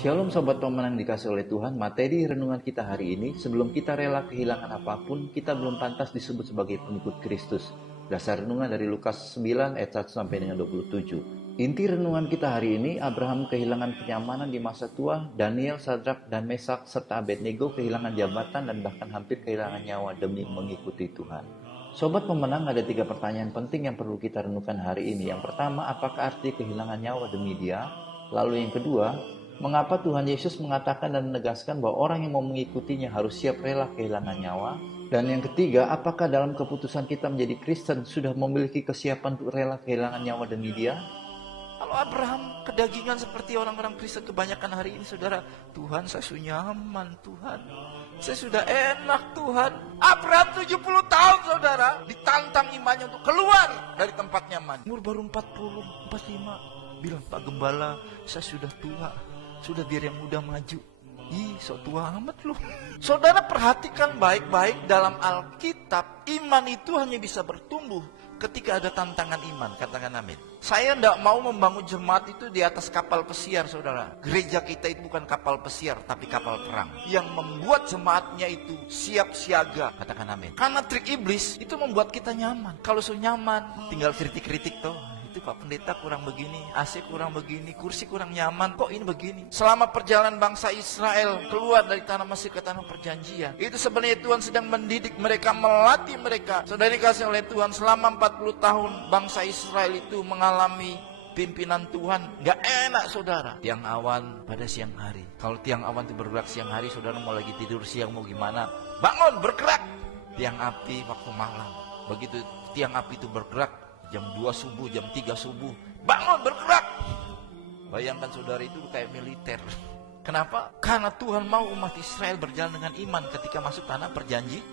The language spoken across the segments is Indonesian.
Shalom Sobat Pemenang dikasih oleh Tuhan. Materi renungan kita hari ini, sebelum kita rela kehilangan apapun, kita belum pantas disebut sebagai pengikut Kristus. Dasar renungan dari Lukas 9 ayat 1 sampai dengan 27. Inti renungan kita hari ini, Abraham kehilangan kenyamanan di masa tua, Daniel, Sadrak, dan Mesak, serta Abednego kehilangan jabatan dan bahkan hampir kehilangan nyawa demi mengikuti Tuhan. Sobat Pemenang, ada 3 pertanyaan penting yang perlu kita renungkan hari ini. Yang pertama, apakah arti kehilangan nyawa demi Dia? Lalu yang kedua, mengapa Tuhan Yesus mengatakan dan menegaskan bahwa orang yang mau mengikutinya harus siap rela kehilangan nyawa? Dan yang ketiga, apakah dalam keputusan kita menjadi Kristen sudah memiliki kesiapan untuk rela kehilangan nyawa demi Dia? Kalau Abraham kedagingan seperti orang-orang Kristen kebanyakan hari ini, saudara, Tuhan saya sudah nyaman, Tuhan saya sudah enak, Tuhan. Abraham 70 tahun, saudara, ditantang imannya untuk keluar dari tempat nyaman. Umur baru 40, 45, bilang, Pak Gembala, saya sudah tua, sudah biar yang muda maju. Ih, sok tua amat lu. Saudara perhatikan baik-baik dalam Alkitab, iman itu hanya bisa bertumbuh ketika ada tantangan iman. Katakan amin. Saya tidak mau membangun jemaat itu di atas kapal pesiar, saudara. Gereja kita itu bukan kapal pesiar, tapi kapal perang. Yang membuat jemaatnya itu siap siaga. Katakan amin. Karena trik iblis itu membuat kita nyaman. Kalau so nyaman, tinggal kritik-kritik toh. Itu Pak Pendeta kurang begini, AC kurang begini, kursi kurang nyaman, kok ini begini. Selama perjalanan bangsa Israel keluar dari tanah Mesir ke tanah perjanjian, itu sebenarnya Tuhan sedang mendidik mereka, melatih mereka. Saudara dikasih oleh Tuhan, selama 40 tahun bangsa Israel itu mengalami pimpinan Tuhan. Gak enak, saudara. Tiang awan pada siang hari. Kalau tiang awan itu bergerak siang hari, saudara mau lagi tidur siang mau gimana? Bangun, bergerak. Tiang api waktu malam. Begitu tiang api itu bergerak, jam 2 subuh, jam 3 subuh, bangun, bergerak. Bayangkan saudara, itu kayak militer. Kenapa? Karena Tuhan mau umat Israel berjalan dengan iman ketika masuk tanah perjanjian.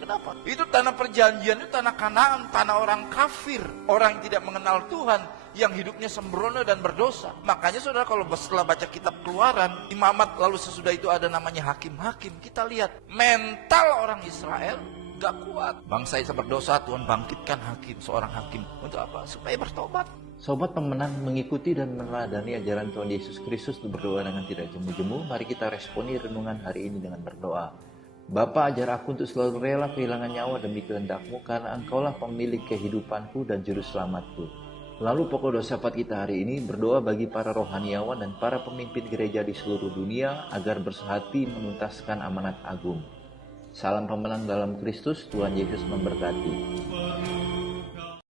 Kenapa? Itu tanah perjanjian, itu tanah Kanaan, tanah orang kafir, orang yang tidak mengenal Tuhan, yang hidupnya sembrono dan berdosa. Makanya saudara, kalau setelah baca kitab Keluaran, imamat, lalu sesudah itu ada namanya hakim-hakim, kita lihat mental orang Israel gak kuat. Bangsa Israel berdosa, Tuhan bangkitkan hakim, seorang hakim. Untuk apa? Supaya bertobat. Sobat Pemenang, mengikuti dan meneladani ajaran Tuhan Yesus Kristus untuk berdoa dengan tidak jemu-jemu. Mari kita responi renungan hari ini dengan berdoa. Bapa, ajar aku untuk selalu rela kehilangan nyawa demi kehendak-Mu, karena Engkaulah pemilik kehidupanku dan juru selamatku. Lalu pokok doa syafaat kita hari ini, berdoa bagi para rohaniawan dan para pemimpin gereja di seluruh dunia agar bersehati menuntaskan amanat agung. Salam pemenang dalam Kristus, Tuhan Yesus memberkati.